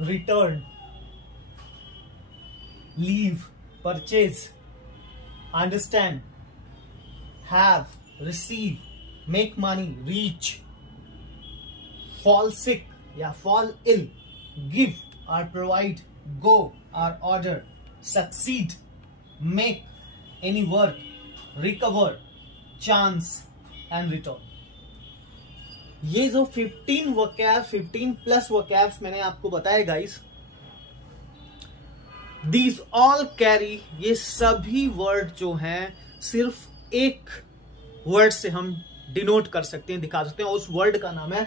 return, leave, purchase, understand, have, receive, make money, reach, fall sick या fall ill, give or provide, go or order, succeed, make any work, recover, chance and return. ये जो 15 vocab 15 plus vocabs मैंने आपको बताया guys, these all carry, ये सभी word जो हैं सिर्फ एक वर्ड से हम डिनोट कर सकते हैं, दिखा सकते हैं, उस वर्ड का नाम है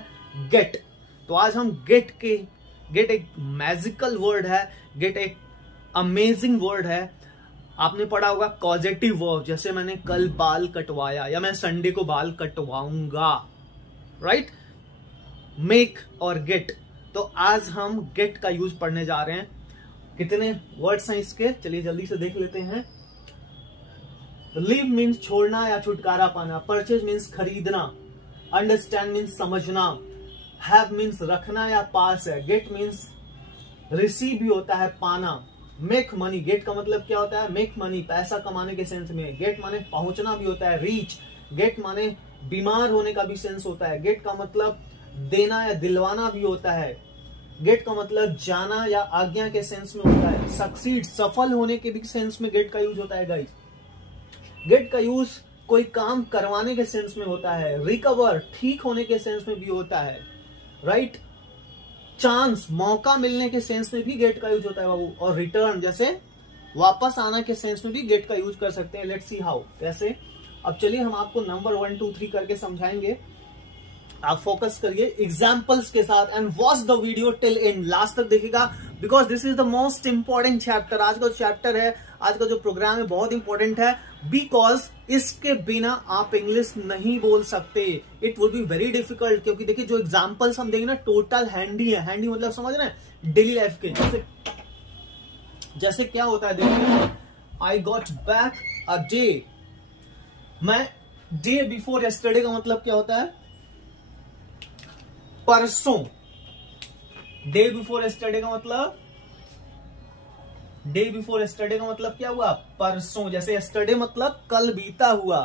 गेट. तो आज हम गेट एक मैजिकल वर्ड है, गेट एक अमेजिंग वर्ड है. आपने पढ़ा होगा कॉजेटिव वर्ब, जैसे मैंने कल बाल कटवाया या मैं संडे को बाल कटवाऊंगा, राइट. मेक और गेट. तो आज हम गेट का यूज पढ़ने जा रहे हैं. कितने वर्ड्स हैं इसके, चलिए जल्दी से देख लेते हैं. लीव मीन्स छोड़ना या छुटकारा पाना. परचेज मीन्स खरीदना. अंडरस्टैंड मीन्स समझना. हैव मीन्स रखना या पास है. गेट मीन्स रिसीव भी होता है, पाना. मेक मनी, गेट का मतलब क्या होता है, मेक मनी, पैसा कमाने के सेंस में. गेट माने पहुंचना भी होता है. रीच, गेट माने बीमार होने का भी सेंस होता है. गेट का मतलब देना या दिलवाना भी होता है. गेट का मतलब जाना या आज्ञा के सेंस में होता है. सक्सीड, सफल होने के भी सेंस में गेट का यूज होता है गाइस. गेट का यूज कोई काम करवाने के सेंस में होता है. रिकवर, ठीक होने के सेंस में भी होता है, राइट. चांस, मौका मिलने के सेंस में भी गेट का यूज होता है बाबू. और रिटर्न, जैसे वापस आना के सेंस में भी गेट का यूज कर सकते हैं. लेट्स सी हाउ, कैसे. अब चलिए हम आपको नंबर 1 2 3 करके समझाएंगे. आप फोकस करिए एग्जाम्पल्स के साथ and watch the video till and, last तक देखिएगा, because this is the most important chapter. आज का चैप्टर है, आज का जो प्रोग्राम है बहुत इंपॉर्टेंट है, बिकॉज इसके बिना आप इंग्लिश नहीं बोल सकते. It will be very difficult, क्योंकि देखिए जो एग्जाम्पल्स हम देंगे ना टोटल हैंडी है. हैंडी मतलब समझ रहे हैं, डेली लाइफ के. जैसे क्या होता है देखिए, I got back a day. मैं डे बिफोर यस्टरडे का मतलब क्या होता है, परसों. डे बिफोर यस्टरडे का मतलब, डे बिफोर यस्टरडे का मतलब क्या हुआ, परसों. जैसे यस्टरडे मतलब कल बीता हुआ,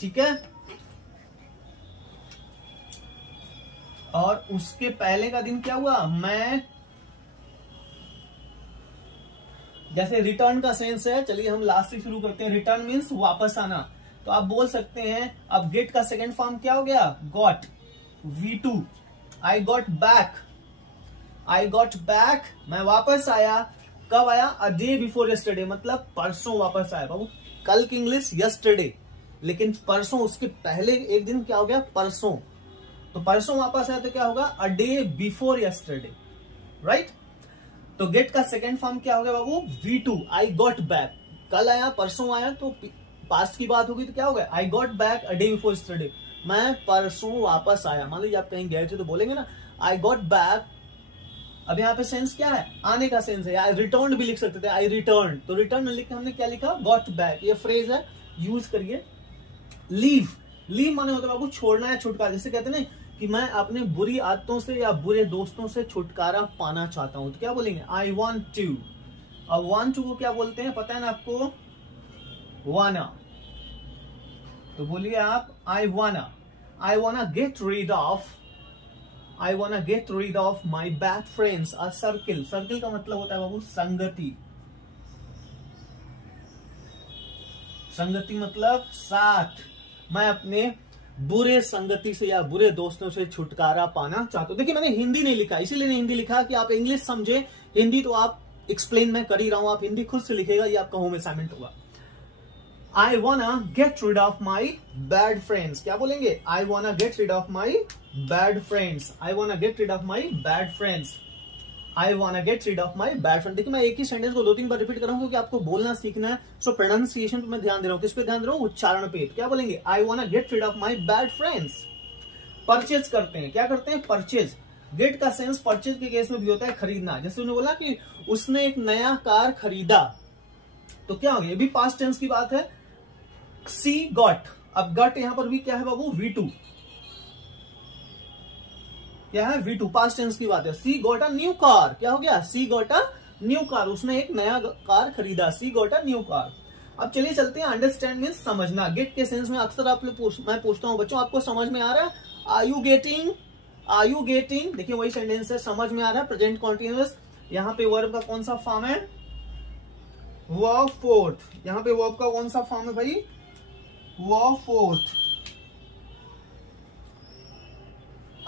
ठीक है. और उसके पहले का दिन क्या हुआ, मैं. जैसे रिटर्न का सेंस है, चलिए हम लास्ट से शुरू करते हैं. रिटर्न मीन्स वापस आना. तो आप बोल सकते हैं, अब गेट का सेकेंड फॉर्म क्या हो गया, got. V2, I got back. I got back, मैं वापस आया. कब आया, a day before yesterday, मतलब परसों वापस आया बाबू. कल की इंग्लिश yesterday, लेकिन परसों उसके पहले एक दिन क्या हो गया, परसों. तो परसों वापस आया तो क्या होगा, a day before yesterday, right. तो गेट का सेकेंड फॉर्म क्या हो गया बाबू, V2, I got back. कल आया, परसों आया, तो पास्ट की बात होगी तो क्या हो गया, I got back a day before yesterday, मैं परसों वापस आया. मान लीजिए आप कहीं गए थे तो बोलेंगे ना आई गॉट बैक. अब यहाँ पे सेंस क्या है, आने का सेंस है. आई रिटर्न भी लिख सकते थे, आई रिटर्न. तो रिटर्न में लिख के हमने क्या लिखा, गॉट बैक. ये फ्रेज है, यूज करिए. लीव, लीव माने होता है बाबू छोड़ना या छुटकारा. जैसे कहते हैं ना कि मैं अपने बुरी आदतों से या बुरे दोस्तों से छुटकारा पाना चाहता हूं, तो क्या बोलेंगे, आई वॉन्ट टू. अब वॉन्ट टू को क्या बोलते हैं पता है ना आपको, वाना. तो बोलिए आप, I wanna get rid of my bad friends. A circle, circle का मतलब होता है बाबू संगति. संगति मतलब साथ. मैं अपने बुरे संगति से या बुरे दोस्तों से छुटकारा पाना चाहता हूं. देखिए मैंने हिंदी नहीं लिखा, इसीलिए नहीं हिंदी लिखा कि आप इंग्लिश समझे. हिंदी तो आप एक्सप्लेन मैं कर ही रहा हूं, आप हिंदी खुद से लिखेगा, ये आपका होम असाइनमेंट होगा. I wanna get rid of my bad friends. क्या बोलेंगे, I wanna get rid of my bad friends. I wanna get rid of my bad friends. I wanna get rid of my bad friends. देखिए मैं एक ही sentence को 2-3 बार repeat कर रहा हूं क्योंकि आपको बोलना सीखना है. सो प्रोनाउंसिएशन पे मैं ध्यान दे रहा हूं. किस पे ध्यान दे रहा हूं, उच्चारण पे. क्या बोलेंगे, I wanna get rid of my bad friends. Purchase करते हैं, क्या करते हैं, परचेज. गेट का सेंस परचेज के केस में भी होता है खरीदना. जैसे उन्होंने बोला कि उसने एक नया कार खरीदा, तो क्या हो गया, ये भी पास्ट टेंस की बात है. सी गॉट. अब गॉट यहां पर भी क्या है बाबू, V2. क्या है, V2 पास्ट टेंस की बात है। सी गॉट अ न्यू कार, क्या हो गया, सी गॉट अ न्यू कार, उसने एक नया कार खरीदा, सी गॉट अ न्यू कार। अब चलिए चलते हैं, अंडरस्टैंड मीन्स समझना। गेट के सेंस में अक्सर आप लोग मैं पूछता हूं बच्चों, आपको समझ में आ रहा है, are you getting, are you getting. देखिए वही सेंटेंस है, समझ में आ रहा है, प्रेजेंट कॉन्टिन्यूअस। यहाँ पे वर्ब का कौन सा फॉर्म है, वर्ब फोर्थ। यहाँ पे वर्ब का कौन सा फॉर्म है भाई, वर्ब फोर्थ।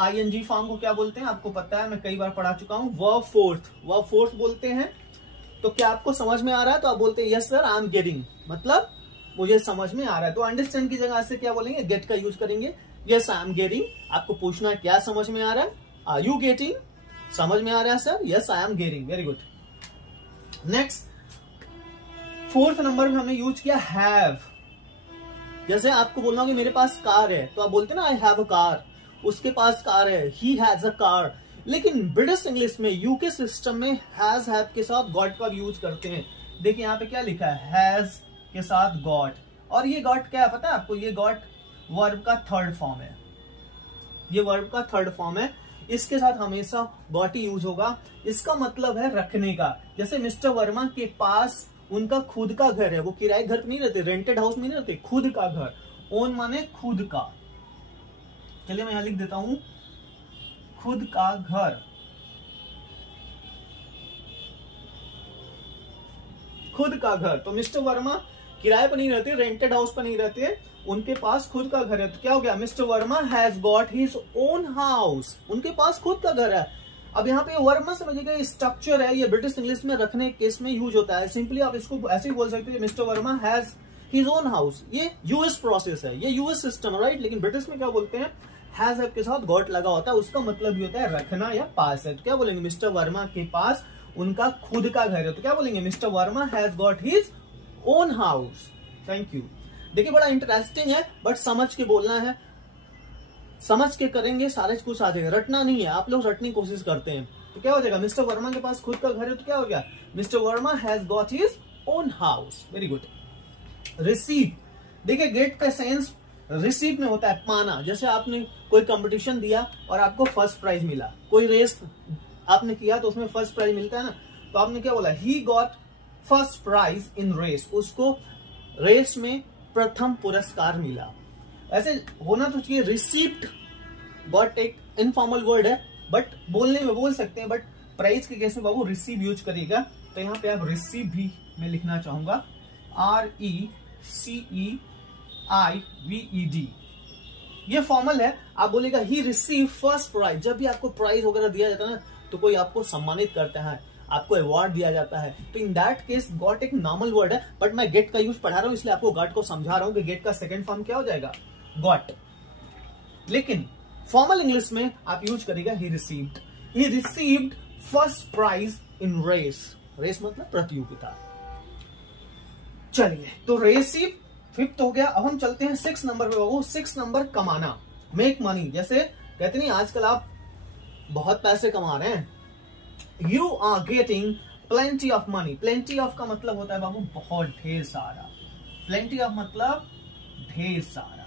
आईएनजी फॉर्म को क्या बोलते हैं आपको पता है, मैं कई बार पढ़ा चुका हूं, वर्ब फोर्थ, वर्ब फोर्थ बोलते हैं। तो क्या आपको समझ में आ रहा है, तो आप बोलते हैं yes sir I am getting, मतलब मुझे समझ में आ रहा है। तो अंडरस्टैंड की जगह से क्या बोलेंगे, गेट का यूज करेंगे, यस आई एम गेटिंग। आपको पूछना है क्या समझ में आ रहा है, आर यू गेटिंग, समझ में आ रहा है sir, yes I am getting, very good. Next fourth number में हमने यूज किया हैव। जैसे आपको बोलना कि मेरे पास कार है, तो आप बोलते हैं ना आई हैव अ कार, उसके पास कार है, ही हैज अ कार। लेकिन ब्रिटिश इंग्लिश में, यूके सिस्टम में हैज हैव के साथ गॉट का यूज करते हैं। देखिए यहाँ पे क्या लिखा है, हैज के साथ गॉट, और ये गॉट क्या है पता है आपको, ये गॉट वर्ब का थर्ड फॉर्म है, ये वर्ब का थर्ड फॉर्म है, इसके साथ हमेशा गॉट ही यूज होगा। इसका मतलब है रखने का। जैसे मिस्टर वर्मा के पास उनका खुद का घर है, वो किराए घर पे नहीं रहते, रेंटेड हाउस में नहीं रहते, खुद का घर। ओन माने खुद का, चलिए मैं यहां लिख देता हूं, खुद का घर, खुद का घर। तो मिस्टर वर्मा किराए पर नहीं रहते, रेंटेड हाउस पर नहीं रहते, उनके पास खुद का घर है। तो क्या हो गया, mister Verma has got his own house, उनके पास खुद का घर है। अब यहाँ पे वर्ब में समझिएगा, स्ट्रक्चर है, ये ब्रिटिश इंग्लिश में रखने केस में यूज होता है। सिंपली आप इसको ऐसे ही बोल सकते हैं, mister Verma has his own house. ये यूएस प्रोसेस है, ये यूएस सिस्टम है, राइट। लेकिन ब्रिटिश में क्या बोलते हैं, हैज के साथ गॉट लगा होता है, उसका मतलब भी होता है रखना या पास है। तो क्या बोलेंगे, मिस्टर वर्मा के पास उनका खुद का घर है, तो क्या बोलेंगे, mister Verma has got his own house. Thank you. देखिए बड़ा इंटरेस्टिंग है, बट समझ के बोलना है, समझ के करेंगे सारे कुछ आ जाएगा, रटना नहीं है। आप लोग रटने की कोशिश करते हैं तो क्या हो जाएगा, मिस्टर वर्मा के पास खुद का घर है, तो क्या हो गया, mister Verma has got his own house, very good. Receive, देखिए गेट का सेंस रिसीव में होता है पाना। जैसे आपने कोई कंपटीशन दिया और आपको फर्स्ट प्राइज मिला, कोई रेस आपने किया तो उसमें फर्स्ट प्राइज मिलता है ना, तो आपने क्या बोला, he got first prize in race, उसको रेस में प्रथम पुरस्कार मिला। ऐसे होना तो चाहिए। रिसीप्ट गॉट एक इनफॉर्मल वर्ड है, बट बोलने में बोल सकते हैं, बट प्राइज के केस में बाबू रिसीव यूज करिएगा। तो यहाँ पे आप रिसीव भी मैं लिखना चाहूंगा, RECEIVED, ये फॉर्मल है। आप बोलेगा ही रिसीव फर्स्ट प्राइज, जब भी आपको प्राइज वगैरह दिया जाता है ना, तो कोई आपको सम्मानित करता है, आपको अवार्ड दिया जाता है, तो इन दैट केस गॉट एक नॉर्मल वर्ड है, बट मैं गेट का यूज पढ़ा रहा हूं, इसलिए आपको गॉट को समझा रहा हूं कि गेट का सेकंड फॉर्म क्या हो जाएगा, गॉट। लेकिन फॉर्मल इंग्लिश में आप यूज करेगा he received, he received first prize in race, race मतलब प्रतियोगिता। चलिए तो रेसिव फिफ्थ हो गया। अब हम चलते हैं 6 नंबर पे बाबू। 6 नंबर कमाना, मेक मनी। जैसे कहते नहीं आजकल आप बहुत पैसे कमा रहे हैं, you are getting plenty of money. Plenty of का मतलब होता है बाबू बहुत, ढेर सारा। प्लेंटी ऑफ मतलब ढेर सारा,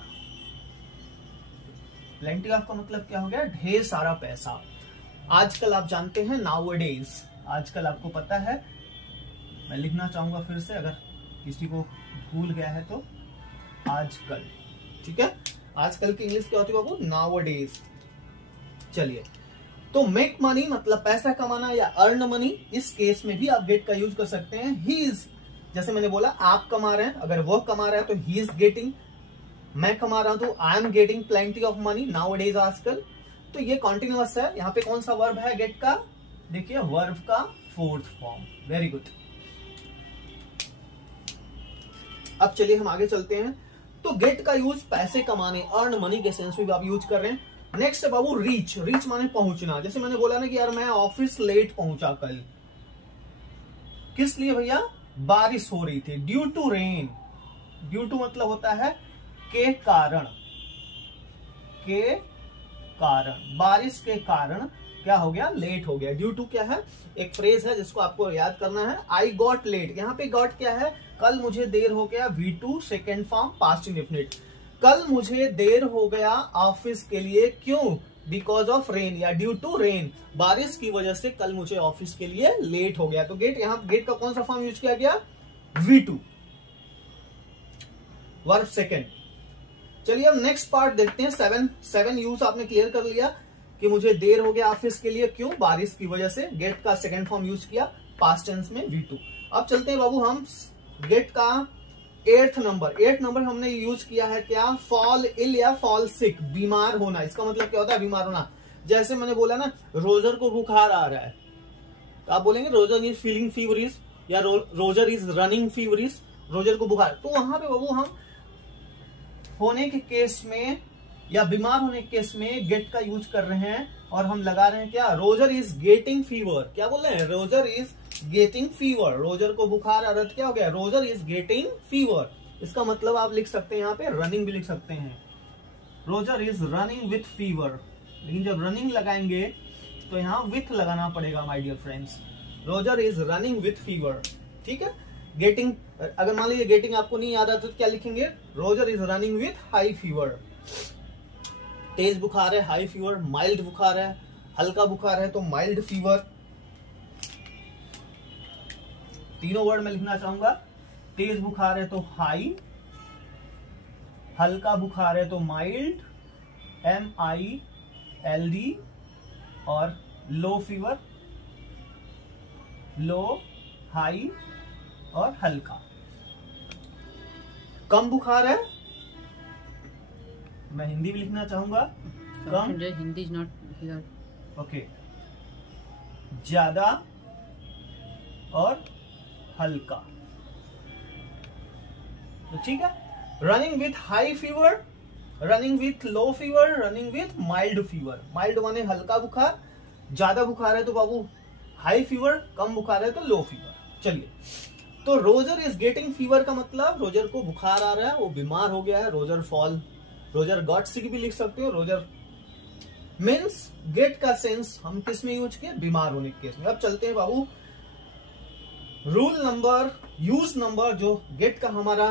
प्लेंटी ऑफ का मतलब क्या हो गया, ढेर सारा पैसा। आजकल आप जानते हैं नाउअडेज, आजकल आपको पता है, मैं लिखना चाहूंगा फिर से अगर किसी को भूल गया है तो, आजकल, ठीक है। आजकल की इंग्लिश क्या होती है बाबू, नाउअडेज। चलिए तो मेक मनी मतलब पैसा कमाना या अर्न मनी, इस केस में भी आप गेट का यूज कर सकते हैं। ही इज, जैसे मैंने बोला आप कमा रहे हैं, अगर वो कमा रहा है तो ही इज गेटिंग, मैं कमा रहा हूं तो आई am getting plenty of money nowadays आजकल। तो ये कॉन्टिन्यूअस है। यहाँ पे कौन सा वर्ब है गेट का, देखिए वर्ब का फोर्थ फॉर्म, वेरी गुड। अब चलिए हम आगे चलते हैं। तो गेट का यूज पैसे कमाने, अर्न मनी के सेंस में भी आप यूज कर रहे हैं। नेक्स्ट है बाबू रीच। रीच माने पहुंचना। जैसे मैंने बोला ना कि यार मैं ऑफिस लेट पहुंचा कल, किस लिए भैया, बारिश हो रही थी, due to rain. Due to मतलब होता है के कारण, के कारण, बारिश के कारण क्या हो गया, लेट हो गया। ड्यू टू क्या है, एक फ्रेज है जिसको आपको याद करना है, आई गॉट लेट। यहाँ पे गॉट क्या है, कल मुझे देर हो गया, V2 second form past indefinite. कल मुझे देर हो गया ऑफिस के लिए, क्यों, बिकॉज ऑफ रेन या ड्यू टू रेन, बारिश की वजह से कल मुझे ऑफिस के लिए लेट हो गया। तो गेट, यहां गेट का कौन सा फॉर्म यूज किया गया? V2, verb second. चलिए अब नेक्स्ट पार्ट देखते हैं। 7 यूज आपने क्लियर कर लिया कि मुझे देर हो गया ऑफिस के लिए, क्यों? बारिश की वजह से। गेट का सेकंड फॉर्म यूज किया पास्ट टेंस में V2। अब चलते हैं बाबू हम गेट का 8th नंबर हमने यूज किया है क्या? फॉल इल या फॉल सिक, बीमार होना। इसका मतलब क्या होता है? बीमार होना। जैसे मैंने बोला ना, रोजर को बुखार आ रहा है, तो आप बोलेंगे रोजर इज फीलिंग फीवरिश या Roger is running feverish, Roger को बुखार। तो वहां पे बाबू हम होने के केस में या बीमार होने के केस में गेट का यूज कर रहे हैं और हम लगा रहे हैं क्या? Roger is getting fever. क्या बोल रहे हैं? Roger is getting fever. Roger को बुखार आ रहा है, क्या हो गया? Roger is getting fever. इसका मतलब आप लिख सकते हैं यहाँ पे रनिंग भी लिख सकते हैं, Roger is running with fever. लेकिन जब रनिंग लगाएंगे तो यहाँ विथ लगाना पड़ेगा my dear friends. Roger is running with fever, ठीक है। गेटिंग, अगर मान लीजिए गेटिंग आपको नहीं याद आता तो क्या लिखेंगे? Roger is running with high fever. तेज बुखार है, हाई फीवर। माइल्ड बुखार है, हल्का बुखार है, तो माइल्ड फीवर। तीनों वर्ड में लिखना चाहूंगा। तेज बुखार है तो हाई, हल्का बुखार है तो माइल्ड, MILD, और लो फीवर, लो, हाई और हल्का। कम बुखार है, मैं हिंदी भी लिखना चाहूंगा, कम, Hindi is not here, okay, ज्यादा और हल्का। तो ठीक है। Running with high fever, running with low fever, running with mild fever. Mild माने हल्का बुखार, ज्यादा बुखार है तो बाबू हाई फीवर, कम बुखार है तो लो फीवर। चलिए, तो रोजर इज गेटिंग फीवर का मतलब रोजर को बुखार आ रहा है, वो बीमार हो गया है। Roger fall, Roger got sick भी लिख सकते हो। रोजर मीन्स गेट का सेंस हम किस में यूज किए? बीमार होने के केस में। अब चलते हैं बाबू रूल नंबर, यूज नंबर, जो गेट का हमारा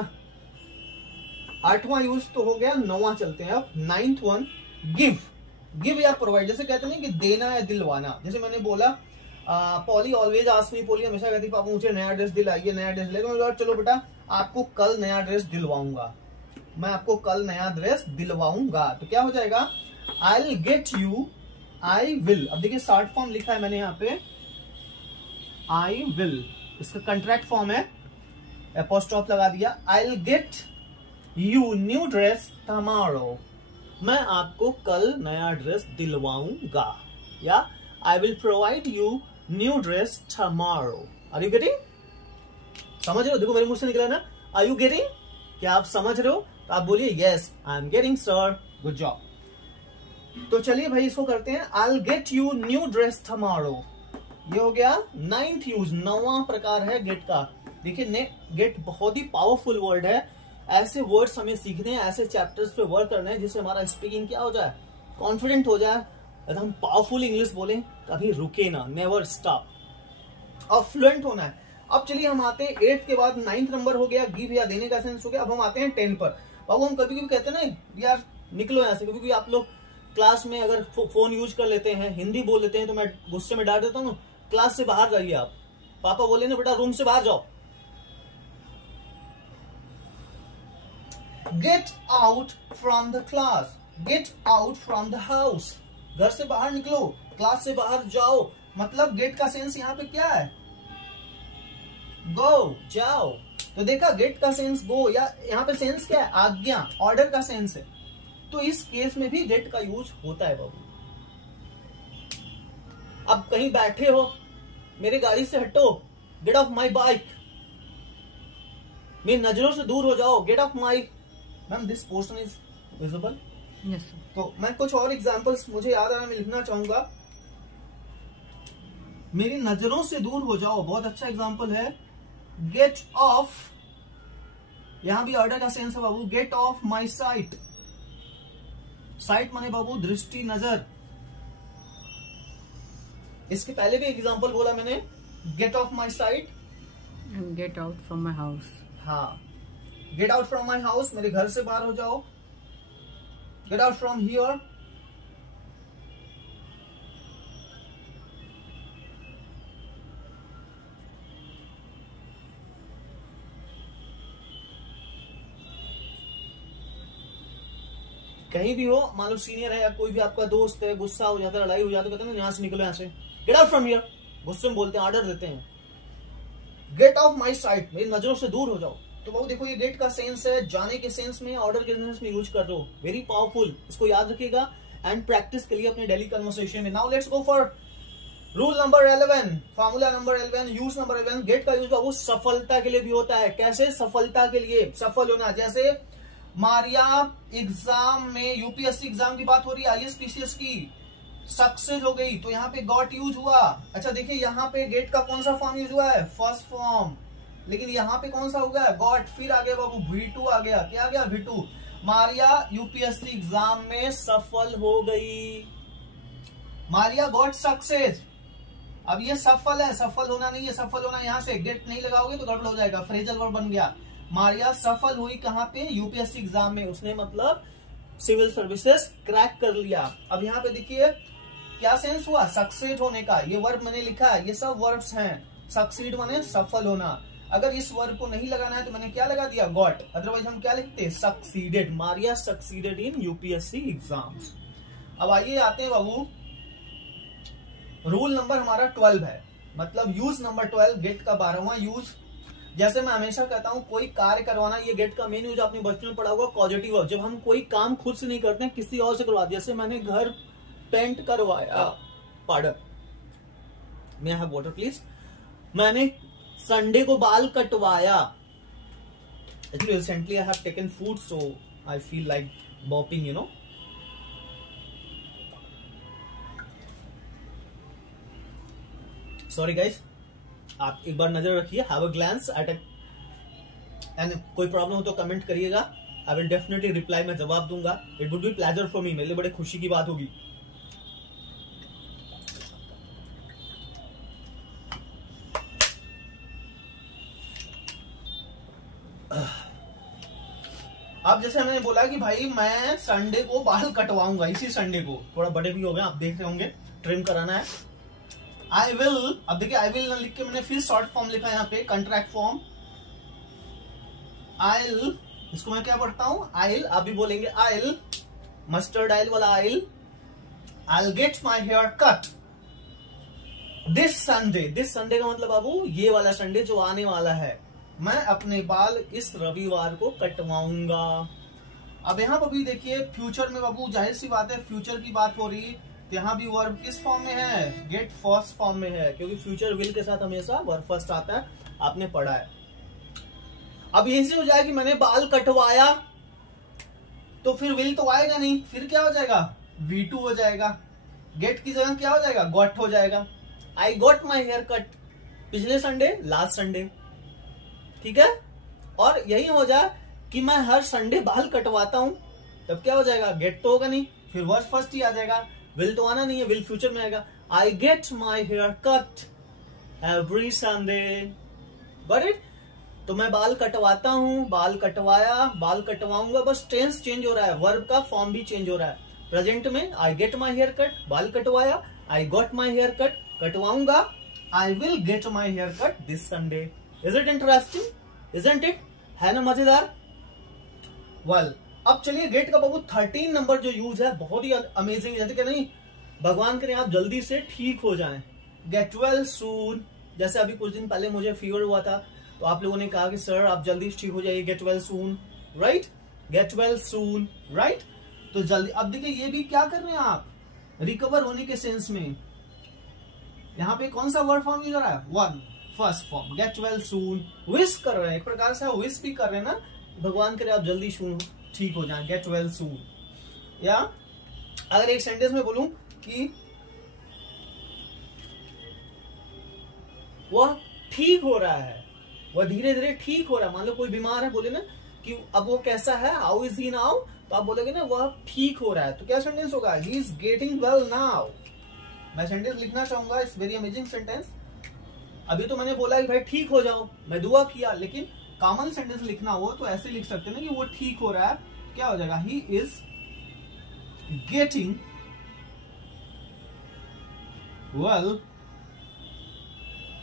8वां यूज तो हो गया, 9वां चलते हैं अब। 9th one, give. गिव या प्रोवाइड, जैसे कहते नहीं कि देना या दिलवाना। जैसे मैंने बोला, poly always ask me, poly हमेशा कहती पापा मुझे नया ड्रेस दिलाइए, नया ड्रेस दिलाइए। तो मैं चलो बेटा आपको कल नया ड्रेस दिलवाऊंगा, मैं आपको कल नया ड्रेस दिलवाऊंगा। तो क्या हो जाएगा? I will get you, I will. अब देखिए शॉर्ट फॉर्म लिखा है मैंने यहाँ पे, आई विल। इसका कंट्रैक्ट फॉर्म है, एपोस्ट्रोफ लगा दिया। I will get you new dress tomorrow, मैं आपको कल नया ड्रेस दिलवाऊंगा। या I will provide you new dress tomorrow. Are you getting? समझ रहे हो? देखो मेरे मुंह से निकला ना, आर यू गेटिंग? क्या आप समझ रहे हो? तो आप बोलिए yes I am getting sir, good job. तो चलिए भाई इसको करते हैं, आई will get you new dress tomorrow. ये हो गया 9th यूज, 9वां प्रकार है गेट का। देखिए गेट बहुत ही पावरफुल वर्ड है। ऐसे वर्ड्स हमें सीखने हैं, ऐसे चैप्टर्स पे वर्क करना है जिससे हमारा स्पीकिंग क्या हो जाए? कॉन्फिडेंट हो जाए, हम पावरफुल इंग्लिश बोलें, कभी रुके ना, नेवर स्टॉप, और फ्लुएंट होना है। अब चलिए हम आते हैं 8th के बाद 9th नंबर हो गया, गिव या देने का सेंस हो गया। अब हम आते हैं 10 पर। बाबू हम कभी कभी कहते हैं ना यार निकलो यहाँ से, कभी कभी आप लोग क्लास में अगर फोन यूज कर लेते हैं, हिंदी बोल लेते हैं, तो मैं गुस्से में डांट देता हूँ, क्लास से बाहर जाइए आप। पापा बोले ना बेटा रूम से बाहर जाओ। Gate out from the class, gate out from the house. घर से बाहर निकलो, क्लास से बाहर जाओ। मतलब गेट का सेंस यहाँ पे क्या है? गो, जाओ। तो देखा गेट का सेंस गो, या यहाँ पे सेंस क्या है? आज्ञा, ऑर्डर का सेंस है। तो इस केस में भी गेट का यूज होता है बाबू। अब कहीं बैठे हो, मेरी गाड़ी से हटो, गेट ऑफ माई बाइक, मेरी नजरों से दूर हो जाओ, get off my. Ma'am this portion is visible? Yes. तो मैं कुछ और एग्जांपल्स मुझे याद आ रहा है, मैं लिखना चाहूंगा। मेरी नजरों से दूर हो जाओ, बहुत अच्छा एग्जांपल है। गेट ऑफ, यहां भी ऑर्डर का सेंस है बाबू। Get off my sight, sight माने बाबू दृष्टि, नजर। इसके पहले भी एग्जांपल बोला मैंने, get off my sight, get out from my house. हाँ, get out from my house, मेरे घर से बाहर हो जाओ। गेट आउट फ्रॉम हियर, कहीं भी हो, मान लो सीनियर है या कोई भी आपका दोस्त है, गुस्सा हो जाता है, लड़ाई हो जाती है, कहते हैं यहाँ से निकलो, यहाँ से गेट आउट फ्रॉम हियर, गुस्से में बोलते हैं, ऑर्डर देते हैं, गेट ऑफ माई साइट, मेरी नजरों से दूर हो जाओ। तो वो देखो ये गेट का सेंस है, जाने के सेंस में, ऑर्डर के सेंस में यूज कर दो, वेरी पावरफुल, इसको याद रखिएगा एंड प्रैक्टिस के लिए अपने डेली कन्वर्सेशन में। Now let's go for rule number 11, formula number 11, use number 11। Get का यूज वो सफलता के लिए भी होता है। कैसे? सफलता के लिए, सफल होना। जैसे मारिया एग्जाम में, यूपीएससी एग्जाम की बात हो रही है, आईएएस की, सक्सेस हो गई, तो यहाँ पे गॉट यूज हुआ। अच्छा देखिए यहाँ पे गेट का कौन सा फॉर्म यूज हुआ है? First form. लेकिन यहाँ पे कौन सा हो गया? गॉट। फिर आ गया बाबू V2 आ गया। क्या आ गया? V2। मारिया यूपीएससी एग्जाम में सफल हो गई। Maria got success. अब ये सफल है, सफल होना नहीं है, सफल होना यहाँ से गेट नहीं लगाओगे तो गड़बड़ हो जाएगा, फ्रेजल वर्ब बन गया। मारिया सफल हुई कहाँ पे? यूपीएससी एग्जाम में। उसने मतलब सिविल सर्विसेज क्रैक कर लिया। अब यहाँ पे देखिए क्या सेंस हुआ? सक्सीड होने का। ये वर्ब मैंने लिखा है, ये सब वर्ब्स हैं। सक्सीड माने सफल होना। अगर इस वर्ब को नहीं लगाना है तो मैंने क्या लगा दिया? गॉट। अदरवाइज हम क्या लिखते? Succeeded. Maria succeeded in UPSC exams. अब आइए आते हैं बाबू, रूल नंबर हमारा 12 है, मतलब यूज नंबर 12, गेट का 12वां यूज। जैसे मैं हमेशा कहता हूं कोई कार्य करवाना, ये गेट का मेन यूज आपने बचपन में पढ़ा होगा, पॉजिटिव वर्ब। जब हम कोई काम खुद से नहीं करते हैं, किसी और से करवा, जैसे मैंने घर पेंट करवाया, pardon, may I have water please. मैंने संडे को बाल कटवाया। Actually recently I have taken food, so I feel like burping, you know. Sorry guys, आप एक बार नजर रखिए, have a glance at and कोई प्रॉब्लम हो तो कमेंट करिएगा, आई विल डेफिनेटली रिप्लाई, मैं जवाब दूंगा। It would be pleasure for me, मेरे लिए बड़े खुशी की बात होगी। अब जैसे मैंने बोला कि भाई मैं संडे को बाल कटवाऊंगा, इसी संडे को, थोड़ा बड़े भी हो गए, आप देख रहे होंगे, ट्रिम कराना है। आई विल, अब देखिए आई विल ना लिख के मैंने फिर शॉर्ट फॉर्म लिखा यहाँ पे, कंट्रैक्ट फॉर्म। आइल, इसको मैं क्या पढ़ता हूं? आइल। आप भी बोलेंगे आइल, मस्टर्ड आइल वाला आइल। I'll get my hair cut this Sunday. This Sunday का मतलब बाबू ये वाला संडे जो आने वाला है, मैं अपने बाल इस रविवार को कटवाऊंगा। अब यहाँ पर भी देखिए फ्यूचर में बाबू, जाहिर सी बात है फ्यूचर की बात हो रही है, तो यहाँ भी वर्ब किस फॉर्म में है? गेट फर्स्ट फॉर्म में है, क्योंकि फ्यूचर विल के साथ हमेशा वर्ब फर्स्ट आता है, आपने पढ़ा है। अब यही से हो जाएगा कि मैंने बाल कटवाया, तो फिर विल तो आएगा नहीं, फिर क्या हो जाएगा? V2 हो जाएगा। गेट की जगह क्या हो जाएगा? गॉट हो जाएगा। I got my hair cut पिछले संडे, लास्ट संडे, ठीक है। और यही हो जाए कि मैं हर संडे बाल कटवाता हूं, तब क्या हो जाएगा? गेट तो होगा नहीं, फिर वर्ब फर्स्ट ही आ जाएगा, विल तो आना नहीं है, विल फ्यूचर में आएगा। I get my hair cut every Sunday, got it. तो मैं बाल कटवाता हूं, बाल कटवाया, बाल कटवाऊंगा, बस टेंस चेंज हो रहा है, वर्ब का फॉर्म भी चेंज हो रहा है। प्रेजेंट में I get my hair cut, बाल कटवाया, I got my hair cut, कटवाऊंगा, I will get my hair cut this Sunday. Is it interesting? Isn't it? है ना मजेदार? वेल, अब चलिए गेट का बाबू 13 नंबर जो यूज है बहुत ही अमेजिंग है, कि नहीं भगवान करे आप जल्दी से ठीक हो जाएं। Get well soon. जैसे अभी कुछ दिन पहले मुझे फीवर हुआ था, तो आप लोगों ने कहा कि सर आप जल्दी ठीक हो जाइए, get well soon, right? Get well soon, right? तो जल्दी। अब देखिए ये भी क्या कर रहे हैं आप? रिकवर होने के सेंस में यहाँ पे कौन सा वर्ड फॉर्म यूज हो रहा है? One, first form, get well soon. Wish कर रहे हैं, एक प्रकार से विश भी कर रहे हैं ना, भगवान करे आप जल्दी ठीक हो जाएं, गेट वेल सून। या अगर एक सेंटेंस में बोलूं कि वह ठीक हो रहा है, वह धीरे धीरे ठीक हो रहा है। मान लो कोई बीमार है, बोले ना कि अब वो कैसा है, हाउ इज ही नाउ, तो आप बोलोगे ना वह ठीक हो रहा है, तो क्या सेंटेंस होगा? He is getting well now. मैं सेंटेंस लिखना चाहूंगा, इट्स वेरी अमेजिंग सेंटेंस। अभी तो मैंने बोला कि भाई ठीक हो जाओ, मैं दुआ किया, लेकिन कॉमन सेंटेंस लिखना हो तो ऐसे लिख सकते हैं ना कि वो ठीक हो रहा है। क्या हो जाएगा? He is getting well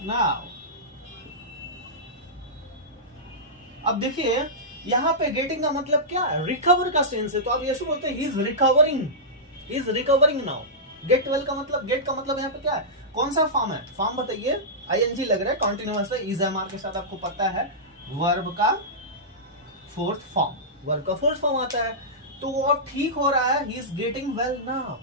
now. अब देखिए यहाँ पे गेटिंग का मतलब क्या है, रिकवर का सेंस है, तो आप ऐसे बोलते हैं he is recovering now. Get well का मतलब, गेट का मतलब यहाँ पे क्या है, कौन सा फॉर्म है, फॉर्म बताइए, आईएनजी लग रहा है, कॉन्टिन्यूअस है, इज एमआर के साथ आपको पता है वर्ब का फोर्थ फॉर्म आता है, तो वो अब ठीक हो रहा है, he is getting well now.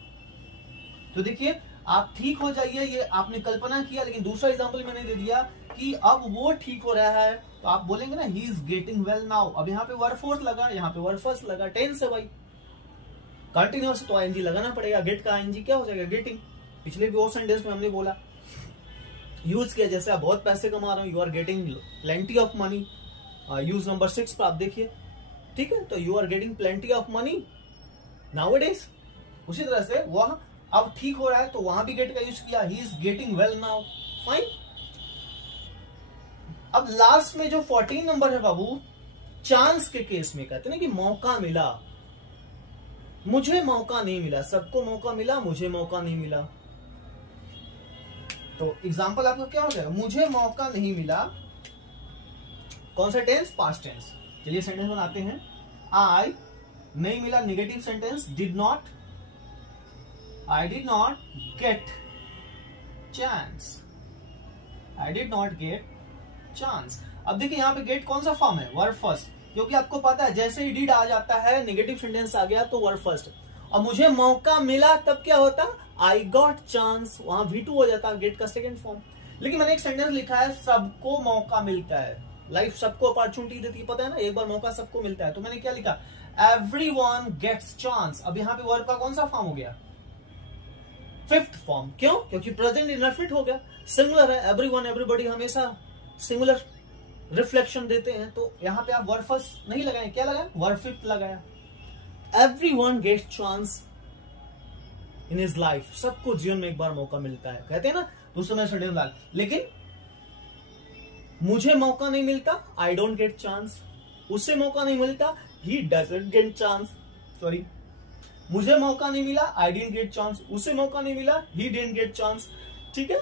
तो देखिए आप ठीक हो जाइए, ये आपने कल्पना किया, लेकिन दूसरा एग्जांपल मैंने दे दिया कि अब वो ठीक हो रहा है, तो आप बोलेंगे ना he is getting well now. अब यहाँ पे वर्ब फोर्थ लगा, यहाँ पे वर्ब फर्स्ट लगा, टेंस है भाई, कंटिन्यूअस तो आईएनजी लगाना पड़ेगा, गेट का आईएनजी क्या हो जाएगा, गेटिंग। पिछले भी और सेंटेंस में हमने बोला, यूज किया, जैसे आप बहुत पैसे कमा रहे हो, you are getting plenty of money, use number 6 पर आप देखिए, ठीक है, तो you are getting plenty of money nowadays. उसी तरह से वह अब ठीक हो रहा है, तो वहां भी गेट का यूज किया, he is getting well now, fine. अब लास्ट में जो 14 नंबर है बाबू, चांस के केस में कहते हैं ना कि मौका मिला, मुझे मौका नहीं मिला, सबको मौका मिला, मुझे मौका नहीं मिला। तो एग्जाम्पल आपका क्या हो जाएगा, मुझे मौका नहीं मिला, कौन सा टेंस, पास्ट टेंस। चलिए सेंटेंस बनाते हैं, आई नहीं मिला, negative sentence, did not, I did not get chance, I did not get chance. अब देखिए यहाँ पे गेट कौन सा फॉर्म है, वर्ब फर्स्ट, क्योंकि आपको पता है जैसे ही डिड आ जाता है, नेगेटिव सेंटेंस आ गया तो वर्ब फर्स्ट। और मुझे मौका मिला तब क्या होता, आई गॉट चांस, वहां V2 हो जाता, गेट का सेकंड फॉर्म। लेकिन मैंने एक सेंटेंस लिखा है, सबको मौका मिलता है, लाइफ सबको अपॉर्चुनिटी देती है, पता है ना, एक बार मौका सबको मिलता है, तो मैंने क्या लिखा, एवरीवन गेट्स चांस। अब यहाँ पे वर्ब का कौन सा फॉर्म हो गया, फिफ्थ फॉर्म। क्यों, क्योंकि प्रेजेंट इनडेफिनिट हो गया, सिंगुलर है, एवरीवन एवरीबॉडी हमेशा सिंगुलर रिफ्लेक्शन देते हैं, तो यहाँ पे आप वर्ब फर्स्ट नहीं लगाए, क्या लगाया, वर्ब फिफ्थ लगाया, everyone gets chance in his life, सबको जीवन में एक बार मौका मिलता है, कहते हैं ना दूसरे सेंटेंस डाल। लेकिन मुझे मौका नहीं मिलता, आई डोंट गेट चांस, उससे मौका नहीं मिलता, he doesn't get chance, sorry, मुझे मौका नहीं मिला, आई डिडंट गेट चांस, उससे मौका नहीं मिला, ही डिडंट गेट चांस। ठीक है,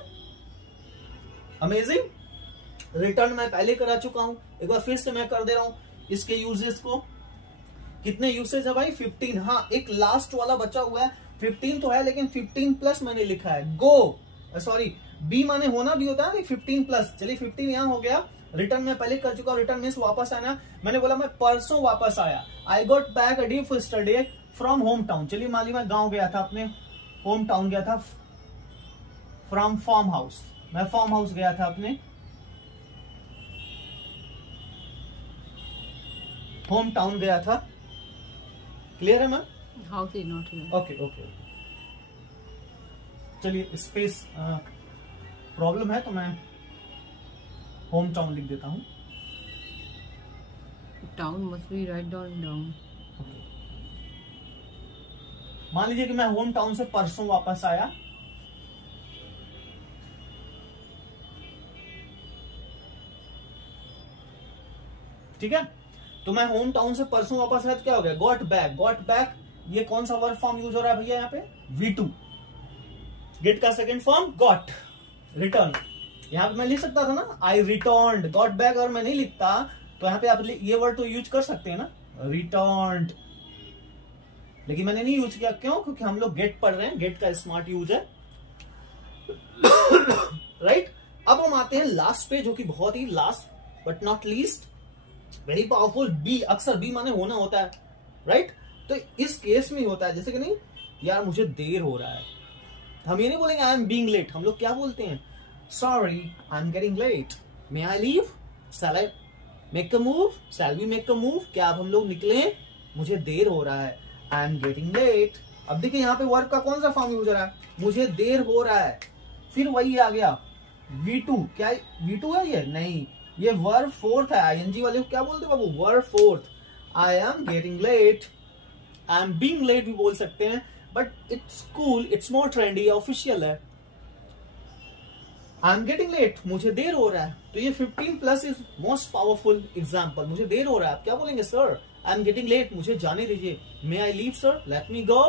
अमेजिंग। रिटर्न मैं पहले करा चुका हूं, एक बार फिर से मैं कर दे रहा हूं इसके यूजेस को। कितने यूसेज है भाई, 15। हाँ, एक लास्ट वाला बचा हुआ है, 15 तो है, लेकिन 15 प्लस मैंने लिखा है, गो, सॉरी, बी माने होना भी होता है, 15 प्लस। चलिए 15 यहां हो गया, रिटर्न मैं पहले कर चुका हूं, रिटर्न मींस वापस आना। मैंने बोला मैं परसों वापस आया, I got back a day yesterday from home town. चलिए मान ली मैं गांव गया था, अपने होम टाउन गया था, फ्रॉम फार्म हाउस, मैं फार्म हाउस गया था, अपने होम टाउन गया था। क्लियर है ma'am, house is not here, okay okay. चलिए स्पेस प्रॉब्लम है, तो मैं होम टाउन लिख देता हूं, town must be write down. मान लीजिए कि मैं होम टाउन से परसों वापस आया, ठीक है, तो मैं होम टाउन से परसों वापस आया, तो क्या हो गया, गॉट बैक। गॉट बैक ये कौन सा वर्ब फॉर्म यूज हो रहा है भैया, यहाँ पे V2, गेट का सेकंड फॉर्म गॉट, रिटर्न। यहाँ पे मैं लिख सकता था ना, आई रिटर्न्ड, गॉट बैक अगर मैं नहीं लिखता तो यहाँ पे आप ये वर्ड तो यूज कर सकते हैं ना, रिटर्न्ड, लेकिन मैंने नहीं यूज किया। क्यों, क्योंकि हम लोग गेट पढ़ रहे हैं, गेट का स्मार्ट यूज है, राइट। अब हम आते हैं लास्ट पे, जो कि बहुत ही last but not least, very powerful, B. अक्सर बी माने होना होता है, राइट। तो इस केस में होता है, जैसे कि नहीं यार मुझे देर हो रहा है, हम ये नहीं बोलेंगे आई एम बीइंग लेट, हम लोग क्या बोलते हैं, sorry I am getting late, may I leave, shall I make a move, shall we make a move, क्या अब हम लोग निकले, मुझे देर हो रहा है, आई एम गेटिंग लेट। अब देखिए यहाँ पे वर्ब का कौन सा फॉर्म यूज हो रहा है, मुझे देर हो रहा है, फिर वही आ गया V2, क्या V2 है ये, नहीं, ये वर्ब फोर्थ है, आईएनजी वाले को क्या बोलते हैं बाबू, verb fourth. I am getting late, I am being late भी बोल सकते हैं, but it's cool, it's more trendy, official है। आई एम गेटिंग लेट, मुझे देर हो रहा है, तो ये 15 plus is most powerful example. मुझे देर हो रहा है, आप क्या बोलेंगे, sir I am getting late, मुझे जाने दीजिए, may I leave sir, let me go,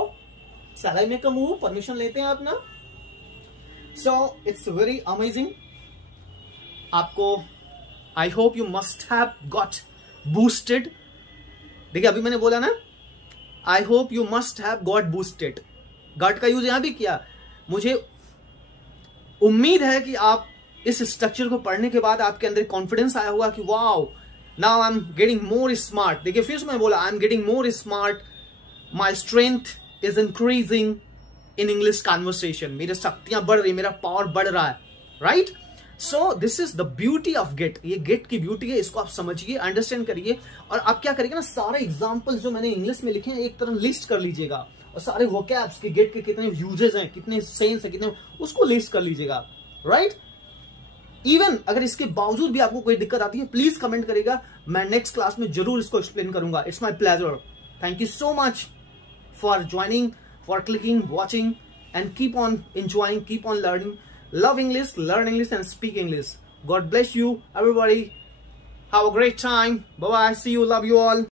shall I make a move, permission लेते हैं अपना। So it's very amazing. आपको I hope you must have got boosted देखिए अभी मैंने बोला ना, I hope you must have got boosted, got का यूज यहां भी किया। मुझे उम्मीद है कि आप इस स्ट्रक्चर को पढ़ने के बाद आपके अंदर कॉन्फिडेंस आया होगा कि wow now I am getting more smart. देखिए फिर से मैं बोला, I am getting more smart, my strength is increasing in English conversation, मेरी शक्तियां बढ़ रही, मेरा पावर बढ़ रहा है, right. So this is the beauty of get, ये गेट की ब्यूटी है, इसको आप समझिए, अंडरस्टैंड करिए, और आप क्या करिएगा ना, सारे एग्जाम्पल जो मैंने इंग्लिश में लिखे हैं एक तरह लिस्ट कर लीजिएगा, और सारे वोकैब्स के गेट के कितने यूजेस हैं, कितने सेंस है, कितने, उसको लिस्ट कर लीजिएगा, राइट। इवन अगर इसके बावजूद भी आपको कोई दिक्कत आती है, प्लीज कमेंट करेगा, मैं नेक्स्ट क्लास में जरूर इसको एक्सप्लेन करूंगा। It's my pleasure, thank you so much for joining, for clicking, watching, and keep on enjoying, keep on learning. Love English, learn English and speak English. God bless you everybody. Have a great time. Bye bye. See you. Love you all.